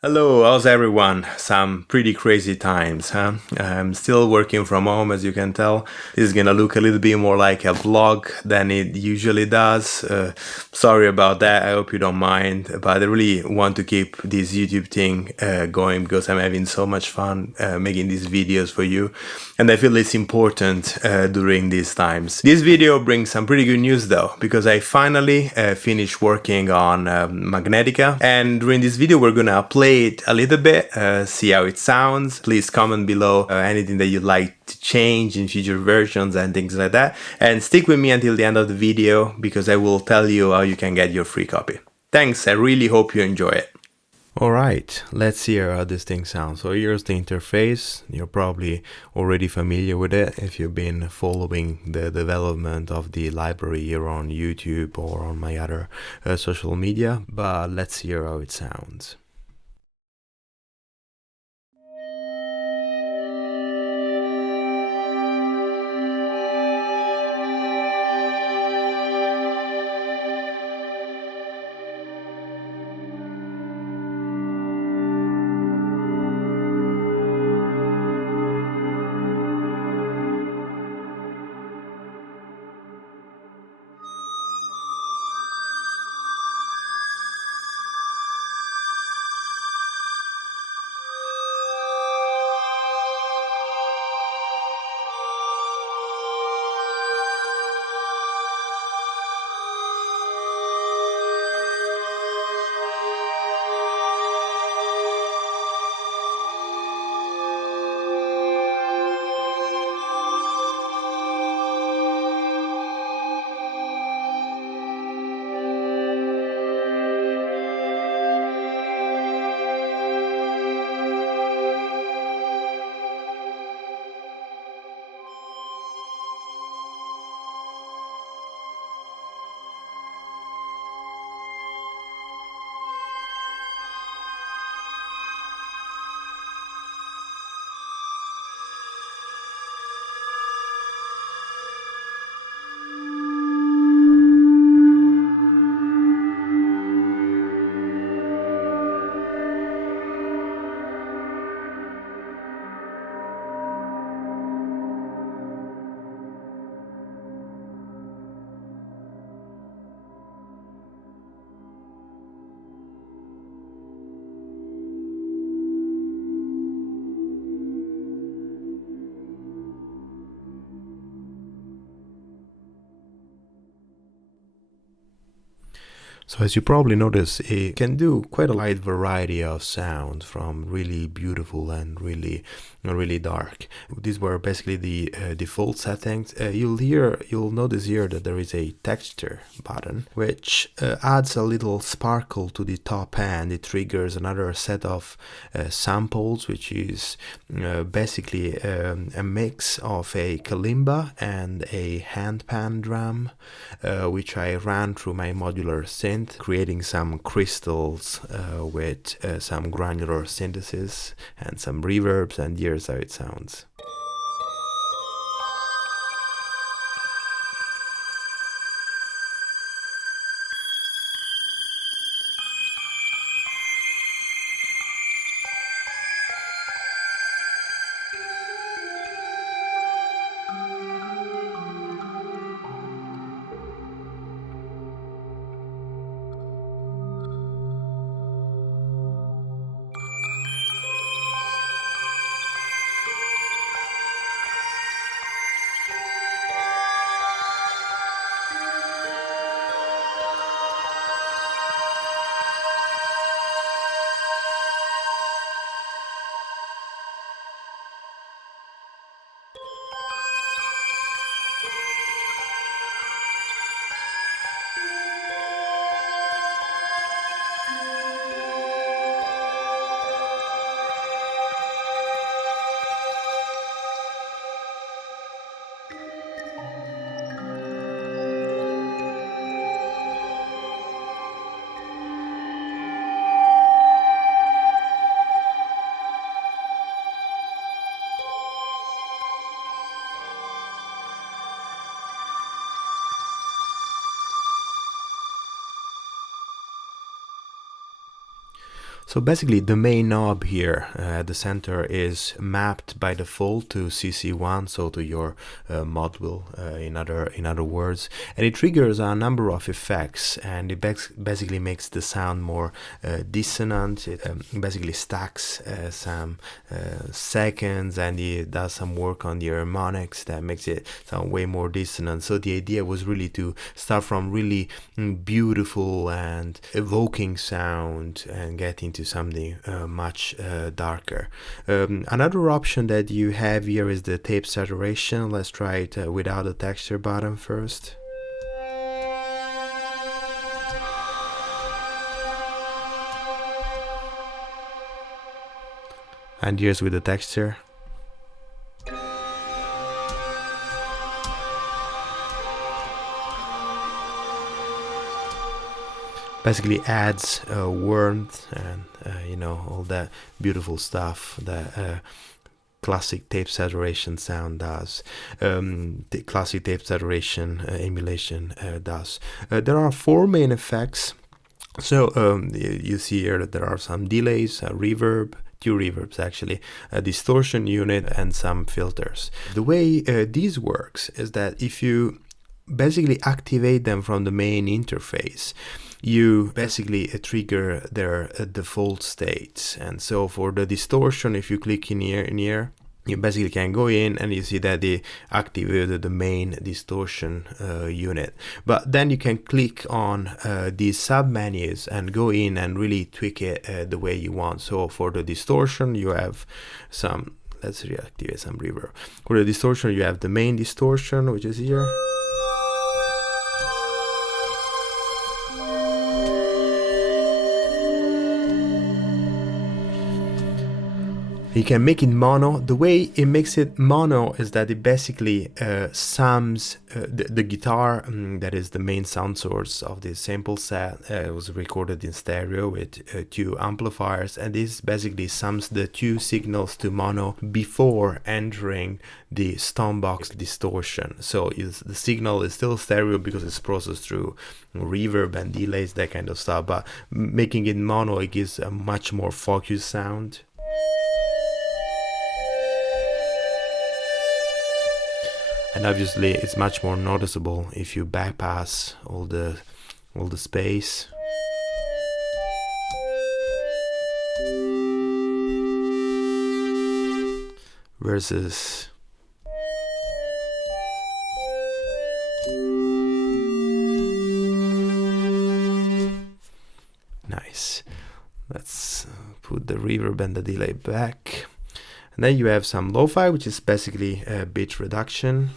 Hello, how's everyone? Some pretty crazy times, huh? I'm still working from home, as you can tell. This is gonna look a little bit more like a vlog than it usually does. Sorry about that, I hope you don't mind, but I really want to keep this YouTube thing going because I'm having so much fun making these videos for you, and I feel it's important during these times. This video brings some pretty good news though, because I finally finished working on Magnetica, and during this video we're gonna play it a little bit, see how it sounds. Please comment below anything that you'd like to change in future versions and things like that, and stick with me until the end of the video because I will tell you how you can get your free copy. Thanks, I really hope you enjoy it. Alright, let's hear how this thing sounds. So here's the interface. You're probably already familiar with it if you've been following the development of the library here on YouTube or on my other social media, but let's hear how it sounds. So as you probably notice, it can do quite a wide variety of sounds, from really beautiful and really dark. These were basically the default settings. You'll notice here that there is a texture button, which adds a little sparkle to the top end. It triggers another set of samples, which is basically a mix of a kalimba and a handpan drum, which I ran through my modular synth, creating some crystals with some granular synthesis and some reverbs, and here's how it sounds. So basically the main knob here at the center is mapped by default to CC1, so to your mod wheel, in other words, and it triggers a number of effects, and it basically makes the sound more dissonant. It basically stacks some seconds, and it does some work on the harmonics that makes it sound way more dissonant. So the idea was really to start from really beautiful and evoking sound and get into something much darker. Another option that you have here is the tape saturation. Let's try it without the texture button first. And here's with the texture. Basically adds warmth and all that beautiful stuff that classic tape saturation sound does. The classic tape saturation emulation does. There are 4 main effects. So you see here that there are some delays, reverb, 2 reverbs actually, a distortion unit, and some filters. The way this works is that if you basically activate them from the main interface, you basically trigger their default states. And so for the distortion, if you click in here, you basically can go in and you see that they activated the main distortion unit. But then you can click on these sub-menus and go in and really tweak it the way you want. So for the distortion, you have some, let's reactivate some reverb. For the distortion, you have the main distortion, which is here. You can make it mono. The way it makes it mono is that it basically sums the guitar, that is the main sound source of this sample set. It was recorded in stereo with 2 amplifiers, and this basically sums the 2 signals to mono before entering the Stonebox distortion. So the signal is still stereo because it's processed through reverb and delays, that kind of stuff, but making it mono, it gives a much more focused sound. And obviously it's much more noticeable if you bypass all the space. Versus nice. Let's put the reverb and the delay back. And then you have some lo-fi, which is basically a bit reduction.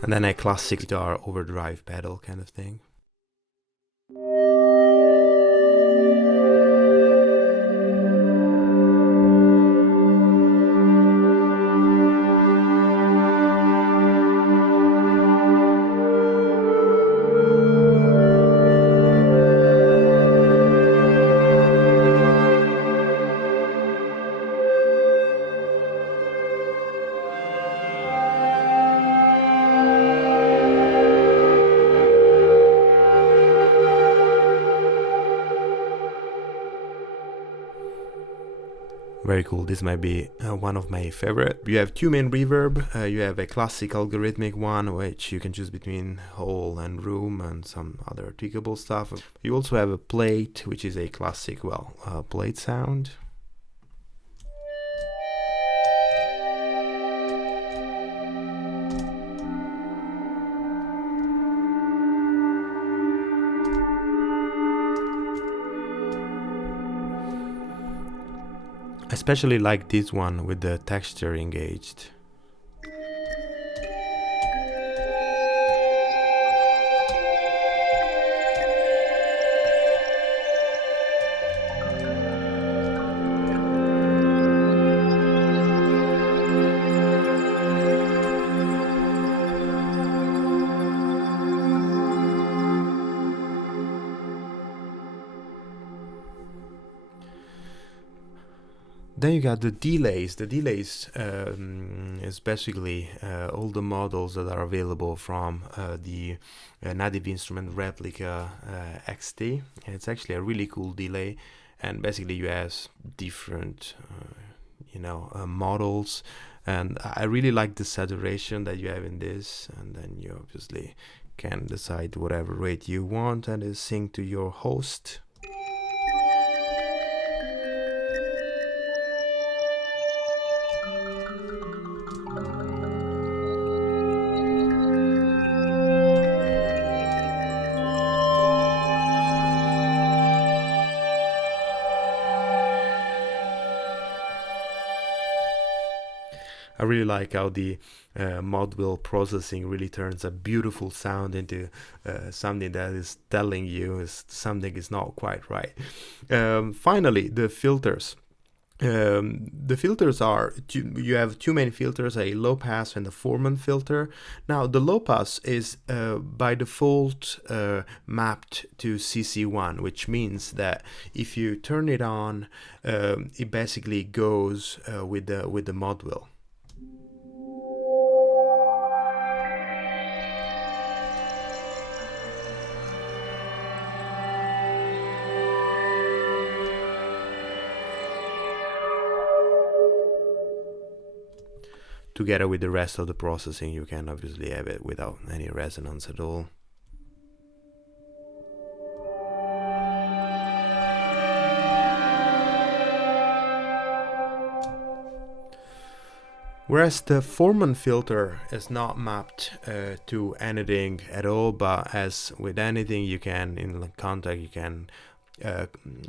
And then a classic guitar overdrive pedal kind of thing. Very cool. This might be one of my favorite. You have 2 main reverb. You have a classic algorithmic one, which you can choose between whole and room and some other tweakable stuff. You also have a plate, which is a classic, plate sound. Especially like this one with the texture engaged. Then you got the delays. The delays is basically all the models that are available from the Native Instrument Replica XT. And it's actually a really cool delay, and basically you have different models, and I really like the saturation that you have in this, and then you obviously can decide whatever rate you want and sync to your host. I really like how the mod wheel processing really turns a beautiful sound into something that is telling you something is not quite right. Finally, the filters. The filters are, you have two main filters, a low pass and a Foreman filter. Now the low pass is by default mapped to CC1, which means that if you turn it on, it basically goes with the mod wheel. Together with the rest of the processing, you can obviously have it without any resonance at all. Whereas the Foreman filter is not mapped to anything at all, but as with anything, you can, in Kontakt, you can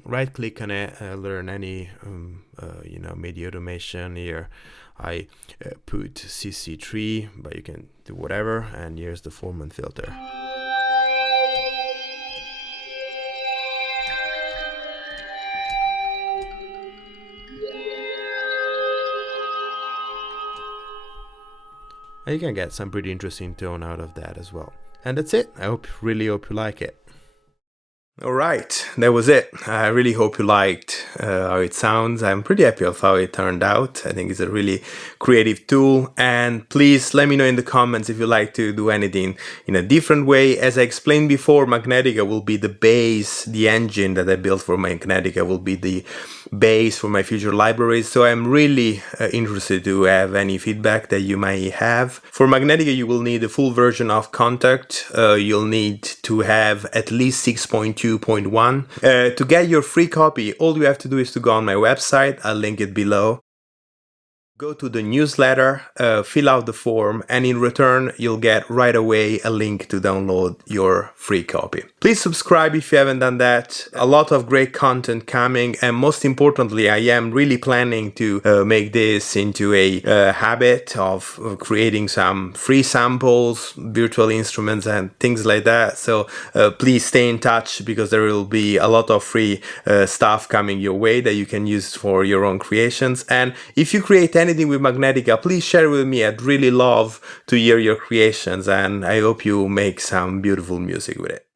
right click on it, learn any MIDI automation. Here I put CC3, but you can do whatever, and here's the Foreman filter. And you can get some pretty interesting tone out of that as well. And that's it. I really hope you like it. Alright, that was it. I really hope you liked how it sounds. I'm pretty happy of how it turned out. I think it's a really creative tool, and please let me know in the comments if you like to do anything in a different way. As I explained before, Magnetica will be the base, the engine that I built for Magnetica will be the base for my future libraries, so I'm really interested to have any feedback that you may have. For Magnetica, you will need a full version of Kontakt. You'll need to have at least 6.2.1. To get your free copy, all you have to do is to go on my website. I'll link it below. Go to the newsletter, fill out the form, and in return, you'll get right away a link to download your free copy. Please subscribe if you haven't done that. A lot of great content coming, and most importantly, I am really planning to make this into a habit of creating some free samples, virtual instruments, and things like that. So please stay in touch, because there will be a lot of free stuff coming your way that you can use for your own creations. And if you create anything with Magnetica, please share with me. I'd really love to hear your creations, and I hope you make some beautiful music with it.